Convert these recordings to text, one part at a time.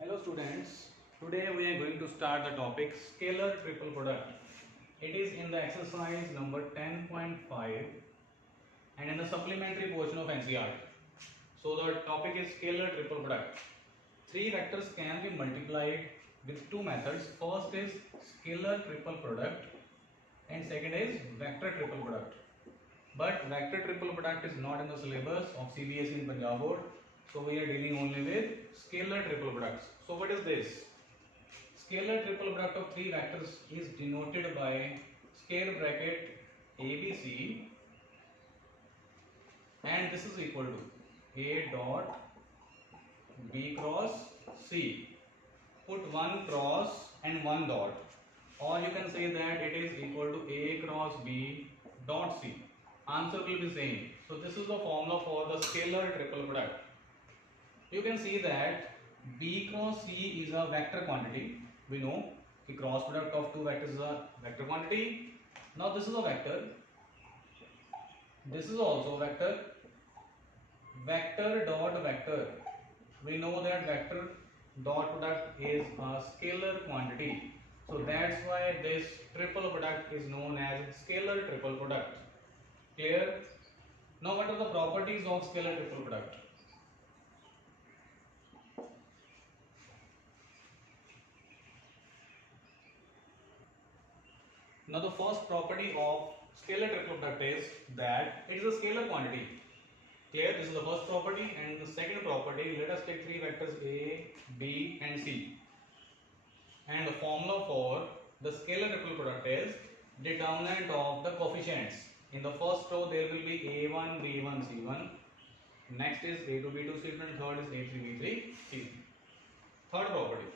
Hello students, today we are going to start the topic scalar triple product. It is in the exercise number 10.5 and in the supplementary portion of NCERT. So the topic is scalar triple product. Three vectors can be multiplied with two methods. First is scalar triple product and second is vector triple product. But vector triple product is not in the syllabus of CBSE and Punjab Board. So we are dealing only with scalar triple products. So what is this? Scalar triple product of three vectors is denoted by square bracket ABC, and this is equal to A dot B cross C. Put one cross and one dot, or you can say that it is equal to A cross B dot C. Answer will be same. So this is the formula for the scalar triple product. You can see that B cross C is a vector quantity. We know the cross product of two vectors is a vector quantity. Now this is a vector. This is also a vector. Vector dot vector. We know that vector dot product is a scalar quantity. So that's why this triple product is known as scalar triple product. Clear? Now what are the properties of scalar triple product? Now the first property of scalar triple product is that it is a scalar quantity. Clear? This is the first property, and the second property, let us take three vectors A, B and C. And the formula for the scalar triple product is determinant of the coefficients. In the first row there will be A1, B1, C1. Next is A2, B2, C2, and third is A3, B3, C3. Third property,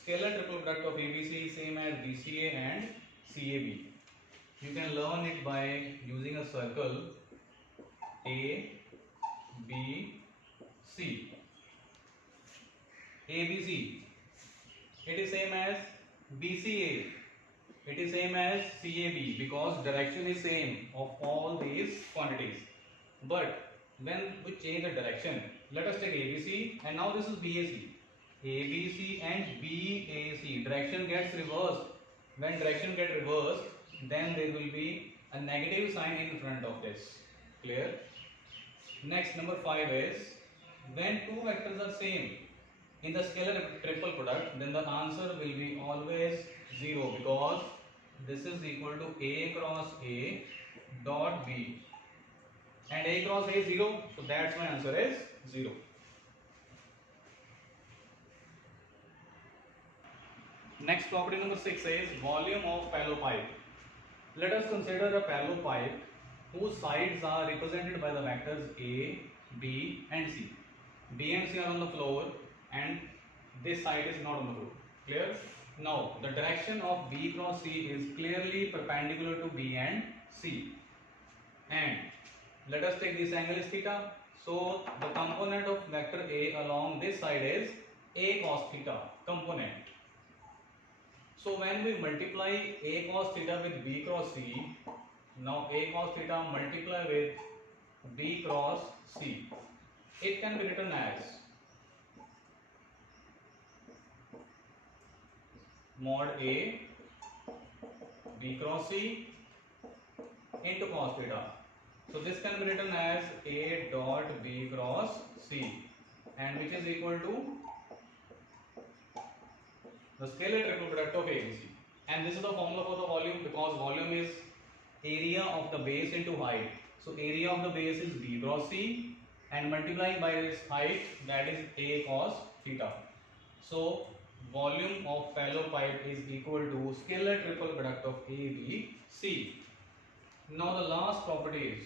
scalar triple product of ABC is same as BCA and CAB. You can learn it by using a circle A, B, C. ABC, it is same as BCA. It is same as CAB because direction is same of all these quantities. But when we change the direction, let us take ABC and now this is BAC. ABC and BAC, direction gets reversed. When direction gets reversed, then there will be a negative sign in front of this. Clear? Next, number 5 is when two vectors are same in the scalar triple product, then the answer will be always 0 because this is equal to A cross A dot B, and A cross A is 0, so that's my answer is 0. Next property number 6 is volume of Pallo pipe. Let us consider a Pallo pipe whose sides are represented by the vectors A, B and C. B and C are on the floor and this side is not on the floor. Clear? Now the direction of B cross C is clearly perpendicular to B and C. And let us take this angle is theta. So the component of vector A along this side is A cos theta component. So when we multiply A cos theta with B cross C, now A cos theta multiply with B cross C, it can be written as mod A B cross C into cos theta. So this can be written as A dot B cross C, and which is equal to the scalar triple product of ABC. And this is the formula for the volume because volume is area of the base into height. So area of the base is B cross C and multiplying by this height, that is A cos theta. So volume of Pallo pipe is equal to scalar triple product of ABC. Now the last property is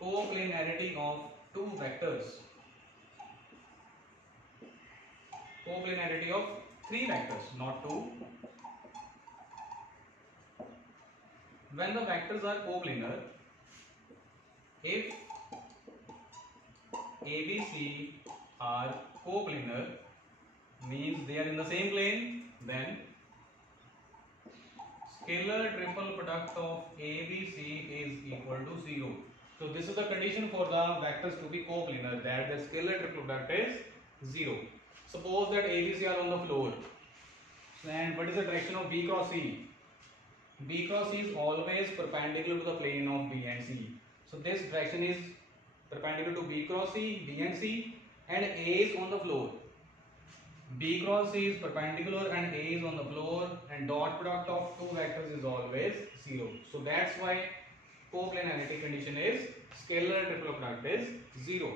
coplanarity of two vectors. Coplanarity of three vectors, not two. When the vectors are coplanar, if ABC are coplanar, means they are in the same plane, then scalar triple product of ABC is equal to 0. So this is the condition for the vectors to be coplanar, that the scalar triple product is 0. Suppose that A, B, C are on the floor. And what is the direction of B cross C? B cross C is always perpendicular to the plane of B and C. So this direction is perpendicular to B cross C, B and C, and A is on the floor. B cross C is perpendicular and A is on the floor, and dot product of two vectors is always 0. So that's why coplanarity condition is scalar triple product is 0.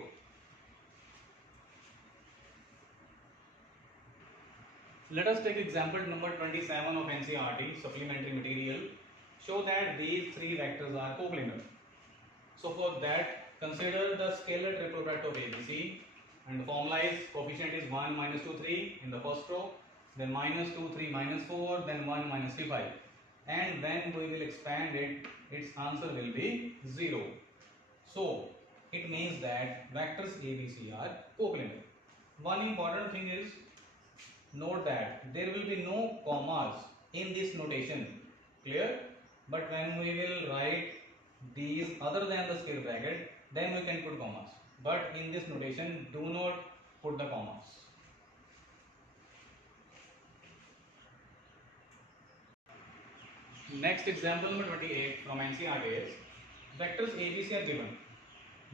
Let us take example number 27 of NCERT supplementary material. Show that these three vectors are coplanar. So for that, consider the scalar triple product of ABC, and the formula is coefficient is 1, minus 2, 3 in the first row, then minus 2, 3, minus 4, then 1, minus 3, 5. And when we will expand it, its answer will be 0. So it means that vectors ABC are coplanar. One important thing is, note that there will be no commas in this notation, clear? But when we will write these other than the square bracket, then we can put commas. But in this notation, do not put the commas. Next example number 28 from NCERT is vectors ABC are given.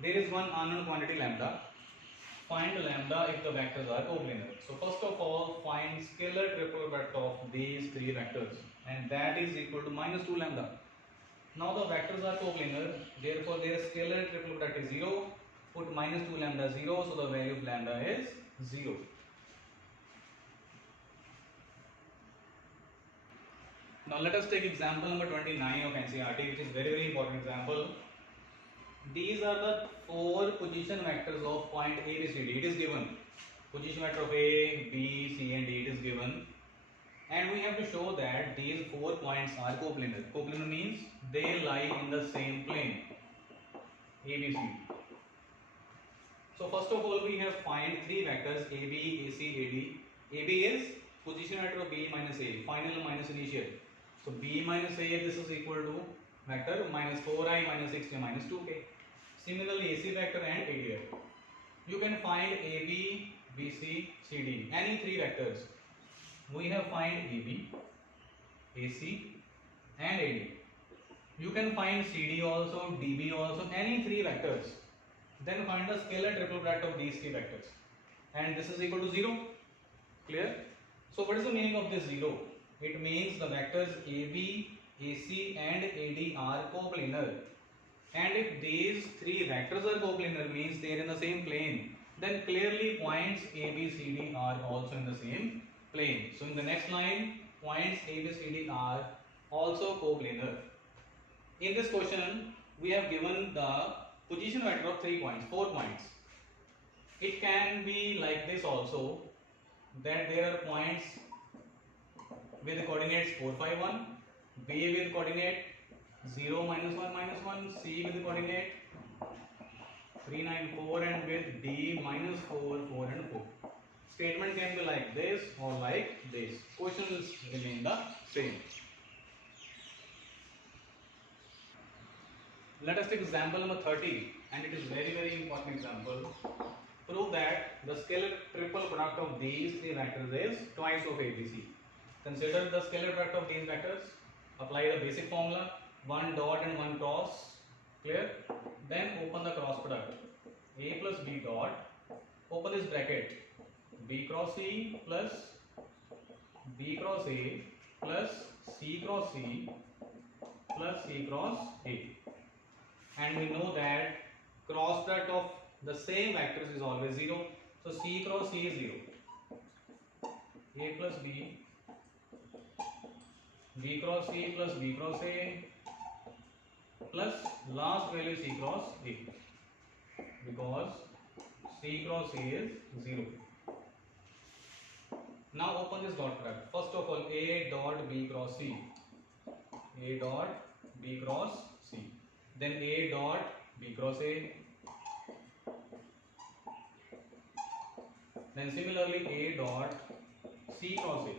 There is one unknown quantity lambda. Find lambda if the vectors are coplanar. So first of all, find scalar triple product of these three vectors, and that is equal to minus 2 lambda. Now the vectors are coplanar, therefore their scalar triple product is 0. Put minus 2 lambda 0, so the value of lambda is 0. Now let us take example number 29 of NCERT, which is very important example. These are the four position vectors of point A, B, C, D. It is given. Position vector of A, B, C and D, it is given. And we have to show that these 4 points are coplanar. Coplanar means they lie in the same plane, A, B, C. So first of all, we have find three vectors AB, AC, AD. AB is position vector of B minus A, final minus initial. So B minus A, this is equal to vector minus 4i minus 6j minus 2k. Similarly, AC vector and AD. You can find AB, BC, CD, any three vectors. We have find AB, AC and AD. You can find CD also, DB also, any three vectors. Then find the scalar triple product of these three vectors. And this is equal to 0. Clear? So what is the meaning of this 0? It means the vectors AB, AC and AD are coplanar. And if these three vectors are coplanar, means they are in the same plane, then clearly points A, B, C, D are also in the same plane. So in the next line, points A, B, C, D are also coplanar. In this question, we have given the position vector of 3 points, 4 points. It can be like this also, that there are points with coordinates 4, 5, 1, B with coordinate 0, minus 1, minus 1, C with coordinate 3, 9, 4 and with D minus 4, 4 and 4. Statement can be like this or like this. Question will remain the same. Let us take example number 30, and it is very important example. Prove that the scalar triple product of these three vectors is twice of ABC. Consider the scalar product of these vectors. Apply the basic formula, 1 dot and 1 cross. Clear? Then open the cross product. A plus B dot. Open this bracket. B cross C plus B cross A plus C cross C plus C cross A. And we know that cross product of the same vectors is always 0. So C cross C is 0. A plus B, B cross C plus B cross A plus last value C cross A, because C cross A is 0. Now open this dot product. First of all, A dot B cross C, A dot B cross C, then A dot B cross A, then similarly A dot C cross A,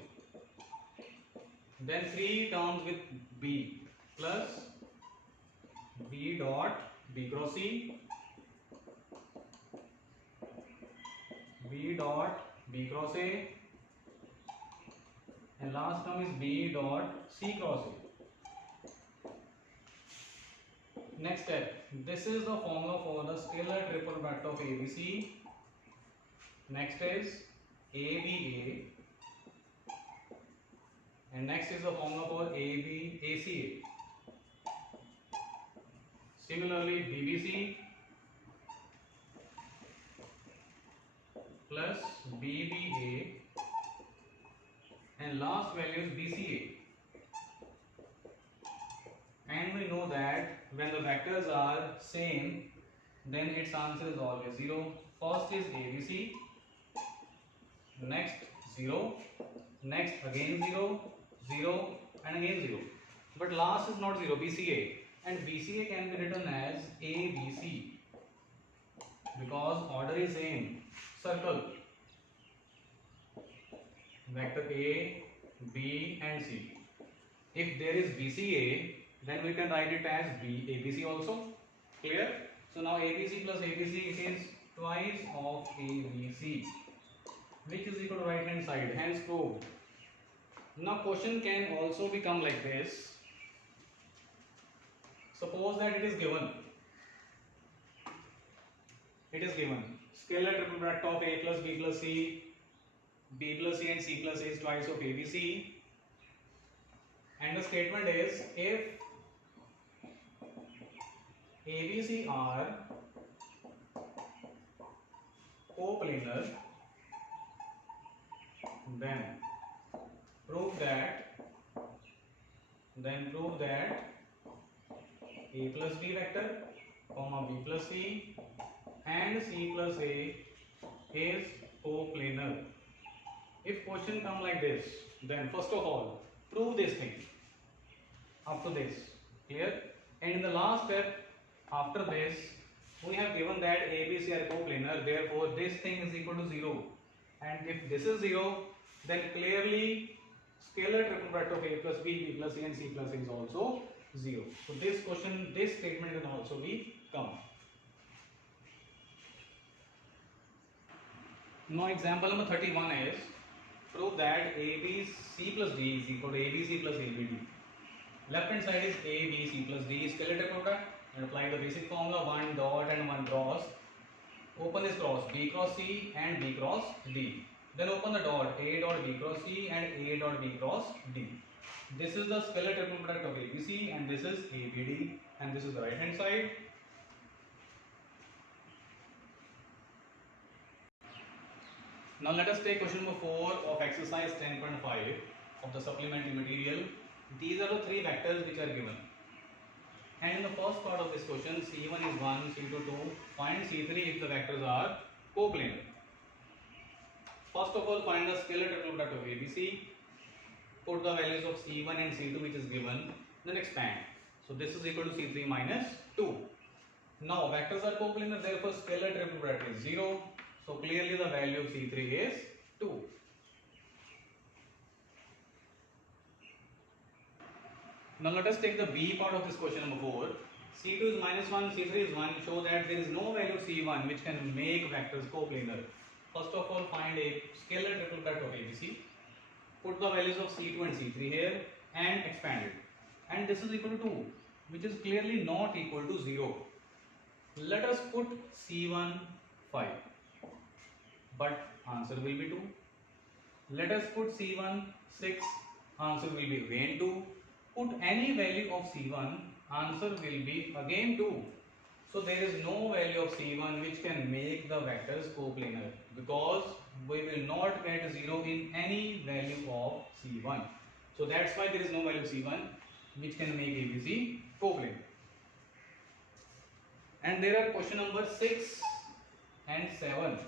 then 3 terms with B plus B dot B cross C, B dot B cross A, and last term is B dot C cross A. Next step, this is the formula for the scalar triple product of ABC. Next is ABA, and next is the formula for ACA. Similarly, BBC plus BBA, and last value is BCA. And we know that when the vectors are same, then its answer is always 0. First is ABC, next 0, next again 0, 0 and again 0. But last is not 0, BCA, and BCA can be written as ABC because order is same. Circle vector A, B and C. If there is BCA, then we can write it as ABC also. Clear? So now ABC plus ABC, it is twice of ABC, which is equal to right hand side, hence proved. Now question can also become like this. Suppose that it is given scalar triple product of A plus B plus C, B plus C and C plus A is twice of ABC, and the statement is if ABC are coplanar, then prove that A plus B vector comma B plus C and C plus A is coplanar. If question come like this, then first of all prove this thing up to this. Clear? And in the last step after this, we have given that ABC are coplanar, therefore this thing is equal to 0. And if this is 0, then clearly scalar triple product of A plus B, B plus C and C plus A is also 0. So this statement can also be come. Now example number 31 is prove that ABC plus D is equal to ABC plus ABD. Left hand side is ABC plus D scalar triple product, and apply the basic formula 1 dot and 1 cross. Open this cross B cross C and B cross D. Then open the dot A dot B cross C and A dot B cross D. This is the scalar triple product of ABC, and this is ABD, and this is the right hand side. Now let us take question number 4 of exercise 10.5 of the supplementary material. These are the three vectors which are given. And in the first part of this question, C1 is 1, C2 2, find C3 if the vectors are coplanar. First of all, find the scalar triple product of ABC, put the values of C1 and C2 which is given, then expand. So this is equal to C3 minus 2. Now vectors are coplanar, therefore scalar triple product is 0. So clearly the value of C3 is 2. Now let us take the B part of this question number 4. C2 is minus 1, C3 is 1. Show that there is no value C1 which can make vectors coplanar. First of all, find a scalar triple product of ABC. Put the values of C2 and C3 here and expand it. And this is equal to 2, which is clearly not equal to 0. Let us put C1 5. But answer will be 2. Let us put C1 6. Answer will be again 2. Put any value of C1, answer will be again 2. So there is no value of C1 which can make the vectors coplanar, because we will not get 0 in any value of C1. So that's why there is no value of C1 which can make ABC coplanar. And there are question number 6 and 7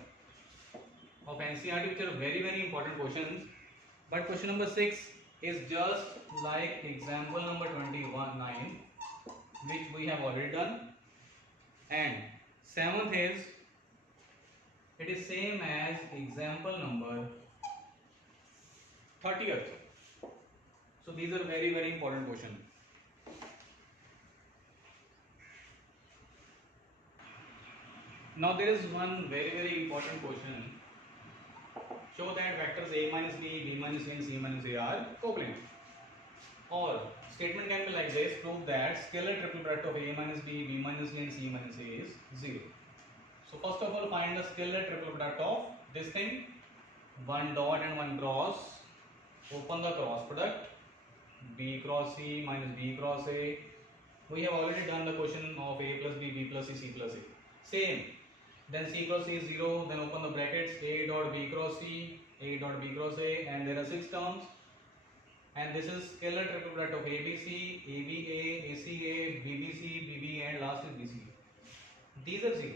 of NCERT which are very important questions. But question number 6 is just like example number 29 which we have already done, and 7th is it is same as example number 30th. So these are very important questions. Now there is one very important question show that vectors A minus B, B minus C and C minus A are coplanar. Or statement can be like this: prove that scalar triple product of A minus B, B minus C and C minus A is 0. So first of all, find the scalar triple product of this thing, one dot and one cross. Open the cross product, B cross C minus B cross A. We have already done the question of A plus B, B plus C, C plus A. Same. Then C cross A is 0. Then open the brackets, A dot B cross C, A dot B cross A, and there are 6 terms. And this is scalar triple product of ABC, ABA, ACA, BBC, BB, and last is BCA. These are 0.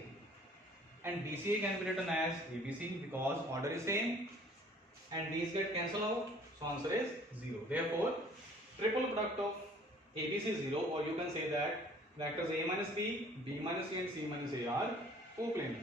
And BCA can be written as ABC because order is same. And these get cancelled out. So answer is 0. Therefore, triple product of ABC is 0, or you can say that vectors A minus B, B minus C and C minus A are coplanar.